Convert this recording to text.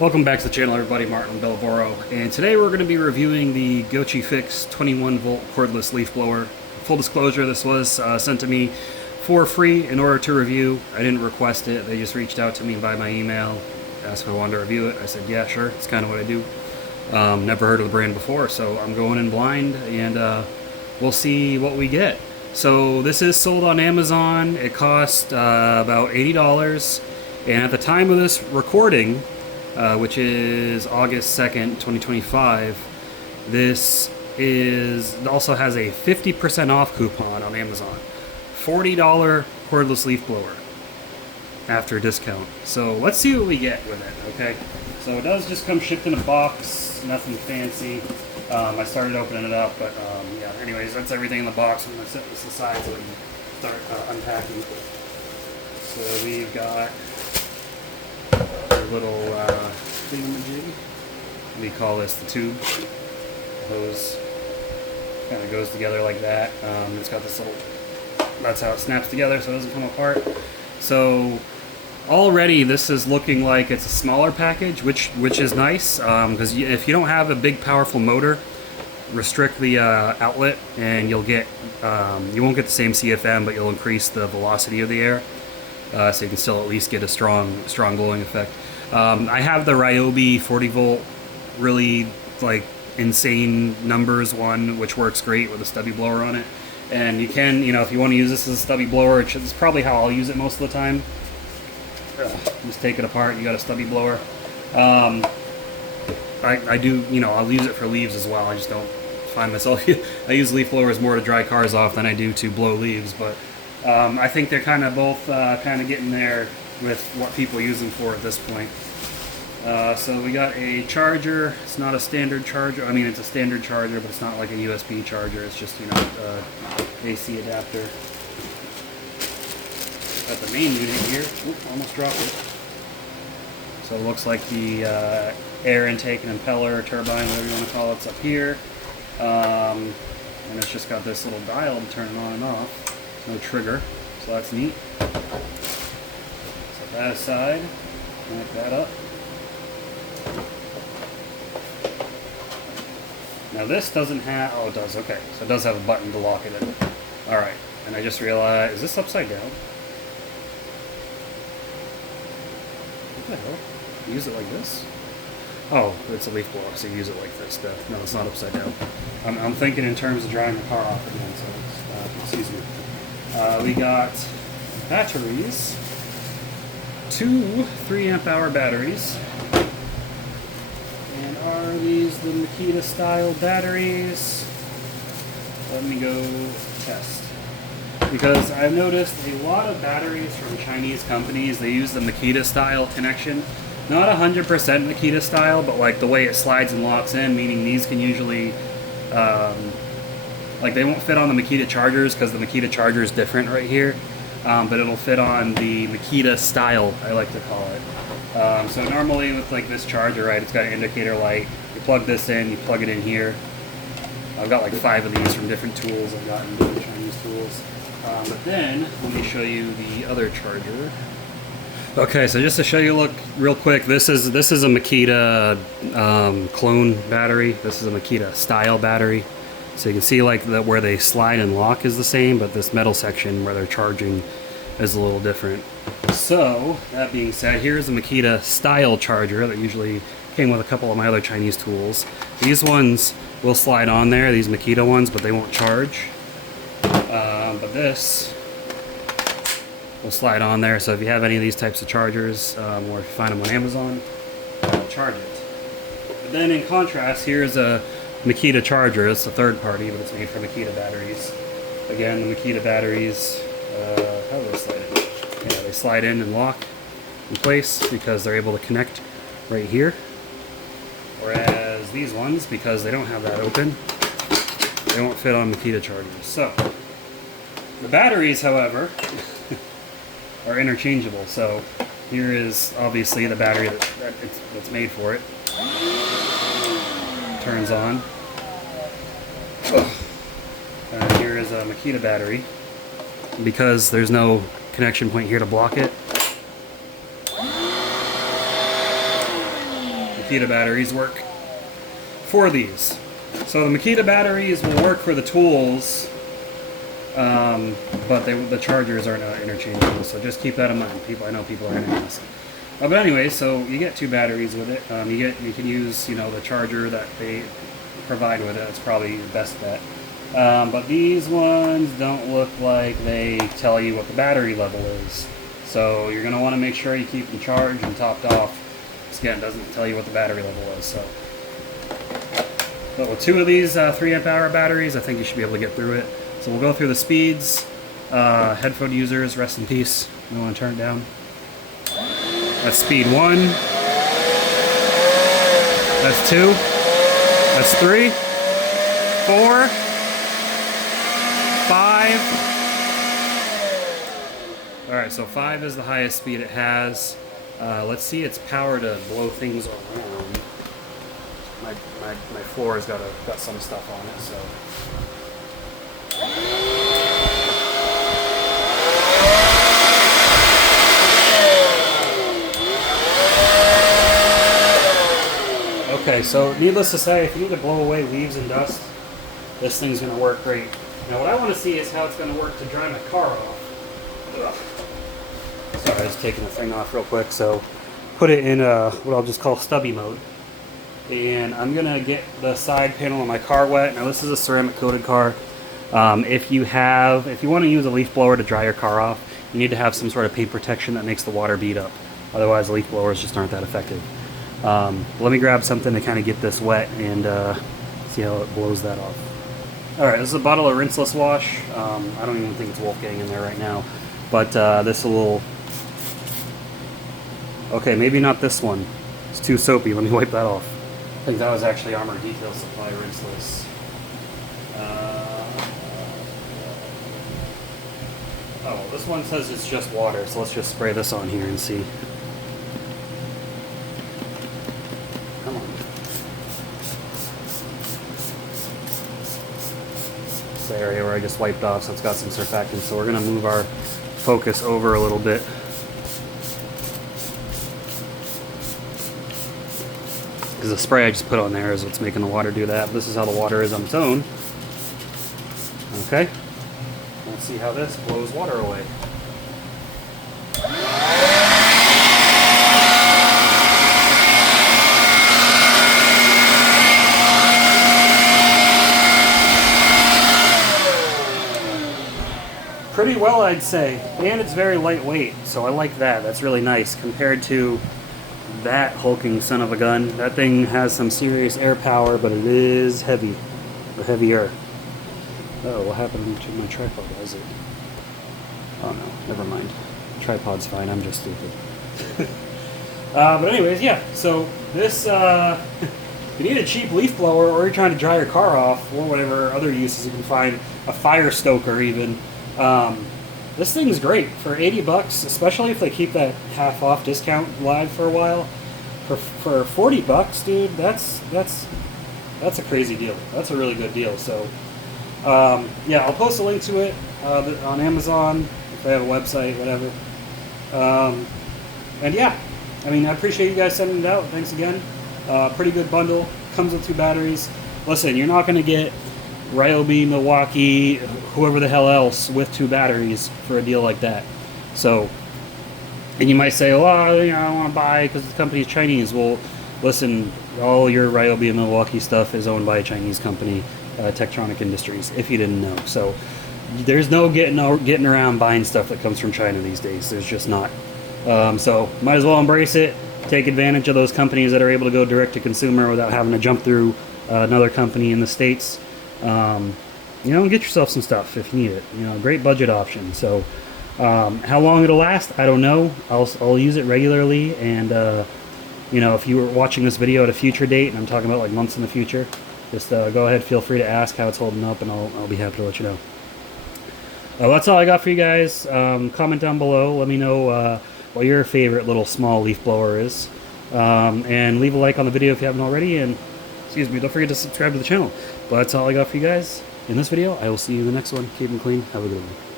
Welcome back to the channel, everybody. Martin with Lavoro, and today we're going to be reviewing the GOCHIFIX 21 volt cordless leaf blower. Full disclosure, this was sent to me for free in order to review. I didn't request it. They just reached out to me by my email, asked if I wanted to review it. I said, yeah, sure. It's kind of what I do. Never heard of the brand before, so I'm going in blind, and we'll see what we get. So this is sold on Amazon. It cost about $80, and at the time of this recording, which is August 2nd, 2025. This also has a 50% off coupon on Amazon. $40 cordless leaf blower after discount. So let's see what we get with it, okay? So it does just come shipped in a box, nothing fancy. I started opening it up, but yeah, anyways, that's everything in the box. I'm going to set this aside so we can start unpacking. So we've got little thingamajig. We call this the tube. The hose kind of goes together like that. It's got this little, that's how it snaps together so it doesn't come apart. So already this is looking like it's a smaller package, which is nice, because if you don't have a big powerful motor, restrict the outlet and you'll get, you won't get the same CFM, but you'll increase the velocity of the air. So you can still at least get a strong blowing effect. I have the Ryobi 40 volt, really like insane numbers one, which works great with a stubby blower on it. And you can, if you want to use this as a stubby blower, it's probably how I'll use it most of the time. Just take it apart, you got a stubby blower. I do, I'll use it for leaves as well. I just don't find myself, I use leaf blowers more to dry cars off than I do to blow leaves, but I think they're kind of both kind of getting there with what people use them for at this point. So we got a charger. It's not a standard charger. I mean, it's a standard charger, but it's not like a USB charger. It's just, AC adapter. Got the main unit here. Oop, almost dropped it. So it looks like the air intake and impeller, turbine, whatever you want to call it, it's up here. And it's just got this little dial to turn it on and off. No trigger, so that's neat. Set that aside, connect that up. Now this doesn't have, oh it does, okay. So it does have a button to lock it in. Alright, and I just realized, is this upside down? What the hell? You use it like this? Oh, it's a leaf blower, so you use it like this. No, it's not upside down. I'm thinking in terms of drying the car off again, so excuse me. We got batteries, 2 3-amp hour batteries, and are these the Makita style batteries? Let me go test, because I've noticed a lot of batteries from Chinese companies, they use the Makita style connection. Not 100% Makita style, but like the way it slides and locks in, meaning these can usually like they won't fit on the Makita chargers because the Makita charger is different right here, but it'll fit on the Makita style, I like to call it. So normally with like this charger, right, it's got an indicator light. You plug this in, you plug it in here. I've got like 5 of these from different tools I've gotten, different Chinese tools. But then let me show you the other charger. Okay, so just to show you, look real quick, this is a Makita clone battery. This is a Makita style battery. So you can see like where they slide and lock is the same, but this metal section where they're charging is a little different. So that being said, here's a Makita style charger that usually came with a couple of my other Chinese tools. These ones will slide on there, these Makita ones, but they won't charge. But this will slide on there, so if you have any of these types of chargers, or if you find them on Amazon, charge it. But then in contrast, here's a Makita charger. It's a third party, but it's made for Makita batteries. Again, the Makita batteries, how do they slide in? Yeah, they slide in and lock in place because they're able to connect right here. Whereas these ones, because they don't have that open, they won't fit on Makita chargers. So, the batteries, however, are interchangeable. So here is obviously the battery that's made for it. Turns on. And here is a Makita battery. Because there's no connection point here to block it, Makita batteries work for these. So the Makita batteries will work for the tools, but the chargers are not interchangeable, so just keep that in mind. I know people are going to ask. But anyway, so you get 2 batteries with it. You can use, you know, the charger that they provide with it. It's probably the best bet. But these ones don't look like they tell you what the battery level is. So you're going to want to make sure you keep them charged and topped off. Again, it doesn't tell you what the battery level is. So, but with 2 of these 3 amp hour batteries, I think you should be able to get through it. So we'll go through the speeds. Headphone users, rest in peace. You want to turn it down. That's speed 1. That's 2. That's 3. 4. 5. Alright, so 5 is the highest speed it has. Let's see its power to blow things around. My floor has got some stuff on it, so. Okay, so needless to say, if you need to blow away leaves and dust, this thing's going to work great. Now what I want to see is how it's going to work to dry my car off. Ugh. Sorry, I was taking the thing off real quick, so put it in what I'll just call stubby mode. And I'm going to get the side panel of my car wet. Now this is a ceramic coated car. If you want to use a leaf blower to dry your car off, you need to have some sort of paint protection that makes the water bead up. Otherwise, leaf blowers just aren't that effective. Let me grab something to kind of get this wet and see how it blows that off. Alright, this is a bottle of rinseless wash. I don't even think it's Wolfgang in there right now. But this will... Okay, maybe not this one. It's too soapy. Let me wipe that off. I think that was actually Armor Detail Supply rinseless. Oh, this one says it's just water, so let's just spray this on here and see. Come on. It's the area where I just wiped off, so it's got some surfactant. So we're going to move our focus over a little bit. Because the spray I just put on there is what's making the water do that. This is how the water is on its own. Okay. Let's see how this blows water away. Pretty well, I'd say. And it's very lightweight, so I like that. That's really nice compared to that hulking son of a gun. That thing has some serious air power, but it is heavy, or heavier. Oh, what happened to my tripod? Was it? Oh no, never mind. Tripod's fine, I'm just stupid. But anyways, yeah, so this, if you need a cheap leaf blower, or you're trying to dry your car off, or whatever other uses you can find, a fire stoker even, this thing's great for 80 bucks, especially if they keep that half off discount live for a while. For 40 bucks, dude, that's a crazy deal. That's a really good deal. So, yeah, I'll post a link to it on Amazon if they have a website, whatever. And yeah, I mean, I appreciate you guys sending it out. Thanks again. Pretty good bundle. Comes with 2 batteries. Listen, you're not going to get Ryobi, Milwaukee, whoever the hell else with 2 batteries for a deal like that. So, and you might say, oh, you know, I don't want to buy because the company's Chinese. Well, listen, all your Ryobi and Milwaukee stuff is owned by a Chinese company, Tektronic Industries, if you didn't know. So there's no getting around buying stuff that comes from China these days. There's just not. So might as well embrace it. Take advantage of those companies that are able to go direct to consumer without having to jump through another company in the States. You know, get yourself some stuff if you need it. You know, great budget option. So, how long it'll last, I don't know. I'll use it regularly, and you know, if you were watching this video at a future date, and I'm talking about like months in the future, just go ahead, feel free to ask how it's holding up, and I'll be happy to let you know. That's all I got for you guys. Comment down below. Let me know what your favorite little small leaf blower is, and leave a like on the video if you haven't already. And excuse me, don't forget to subscribe to the channel. But that's all I got for you guys in this video. I will see you in the next one. Keep them clean. Have a good one.